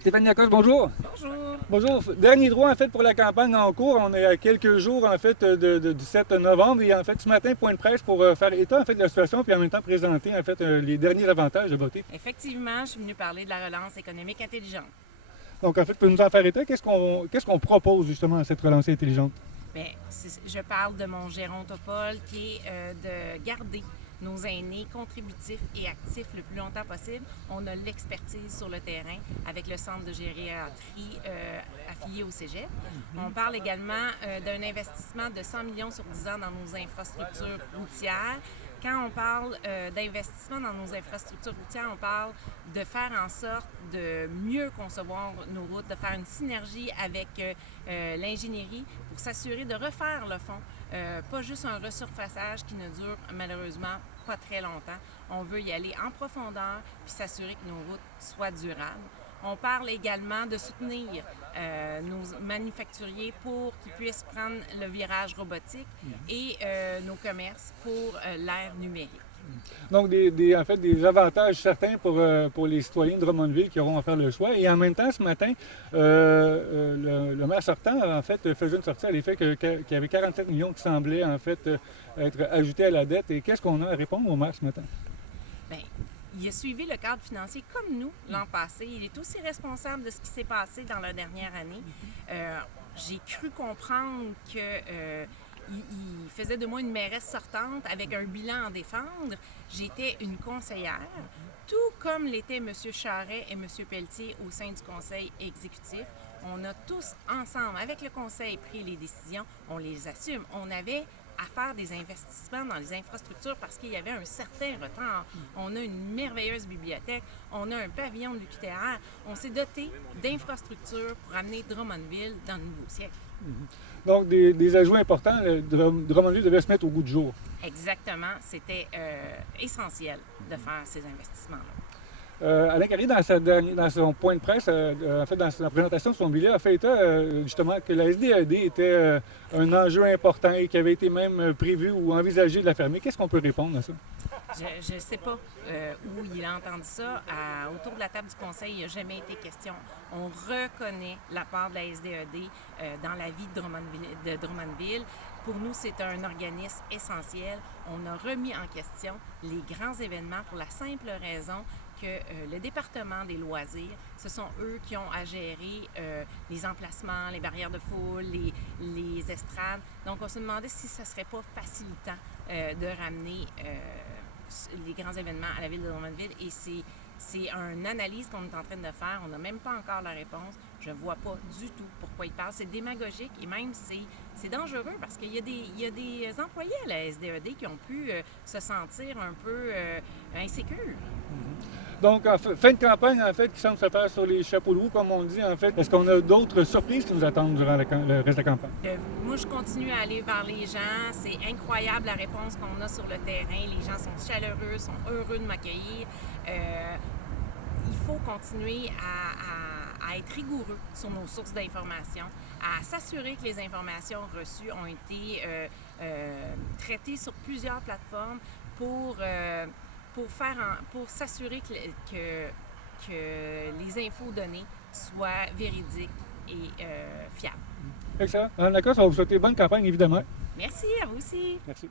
Stéphanie Lacoste, bonjour. Bonjour. Bonjour. Dernier droit en fait pour la campagne en cours. On est à quelques jours en fait du 7 novembre et en fait ce matin point de presse pour faire état en fait de la situation puis en même temps présenter en fait les derniers avantages de voter. Effectivement, je suis venue parler de la relance économique intelligente. Donc en fait, peut nous en faire état. Qu'est-ce qu'on propose justement à cette relance intelligente? Bien, je parle de mon gérontopole qui est de garder nos aînés contributifs et actifs le plus longtemps possible. On a l'expertise sur le terrain avec le centre de gériatrie affilié au Cégep. On parle également d'un investissement de 100 millions sur 10 ans dans nos infrastructures routières. Quand on parle d'investissement dans nos infrastructures routières, on parle de faire en sorte de mieux concevoir nos routes, de faire une synergie avec l'ingénierie pour s'assurer de refaire le fond. Pas juste un resurfaçage qui ne dure malheureusement pas très longtemps. On veut y aller en profondeur puis s'assurer que nos routes soient durables. On parle également de soutenir nos manufacturiers pour qu'ils puissent prendre le virage robotique et nos commerces pour l'ère numérique. Donc en fait des avantages certains pour les citoyens de Drummondville qui auront à faire le choix. Et en même temps, ce matin, le maire sortant en fait faisait une sortie à l'effet qu'il y avait 47 millions qui semblaient en fait être ajoutés à la dette. Et qu'est-ce qu'on a à répondre au maire ce matin? Bien, il a suivi le cadre financier comme nous l'an passé. Il est aussi responsable de ce qui s'est passé dans la dernière année. J'ai cru comprendre que il faisait de moi une mairesse sortante avec un bilan à défendre. J'étais une conseillère, tout comme l'étaient M. Charret et M. Pelletier au sein du conseil exécutif. On a tous ensemble, avec le conseil, pris les décisions. On les assume. On avait à faire des investissements dans les infrastructures parce qu'il y avait un certain retard. On a une merveilleuse bibliothèque, on a un pavillon de l'UQTR. On s'est doté d'infrastructures pour amener Drummondville dans le nouveau siècle. Donc des ajouts importants. Drummondville devait se mettre au goût du jour. Exactement. C'était essentiel de faire ces investissements-là. Alain Carrier, dans son point de presse, en fait, dans sa présentation de son billet, a fait état justement que la SDED était un enjeu important et qui avait été même prévu ou envisagé de la fermer. Qu'est-ce qu'on peut répondre à ça? Je ne sais pas où il a entendu ça. Autour de la table du conseil, il n'a jamais été question. On reconnaît la part de la SDED dans la vie de Drummondville. Pour nous, c'est un organisme essentiel. On a remis en question les grands événements pour la simple raison que le département des loisirs, ce sont eux qui ont à gérer les emplacements, les barrières de foule, les estrades. Donc, on se demandait si ce ne serait pas facilitant de ramener les grands événements à la ville de Drummondville. Et c'est une analyse qu'on est en train de faire. On n'a même pas encore la réponse. Je ne vois pas du tout pourquoi ils parlent. C'est démagogique et même c'est dangereux parce qu'il y a des employés à la SDED qui ont pu se sentir un peu insécures. Donc, fin de campagne, en fait, qui semble se faire sur les chapeaux de roue, comme on dit, en fait. Est-ce qu'on a d'autres surprises qui nous attendent durant le reste de la campagne? Moi, je continue à aller vers les gens. C'est incroyable la réponse qu'on a sur le terrain. Les gens sont chaleureux, sont heureux de m'accueillir. Il faut continuer à être rigoureux sur nos sources d'informations, à s'assurer que les informations reçues ont été traitées sur plusieurs plateformes pour s'assurer que les infos données soient véridiques et fiables. Excellent. Madame Lacoste, on va vous souhaiter bonne campagne, évidemment. Merci, à vous aussi. Merci.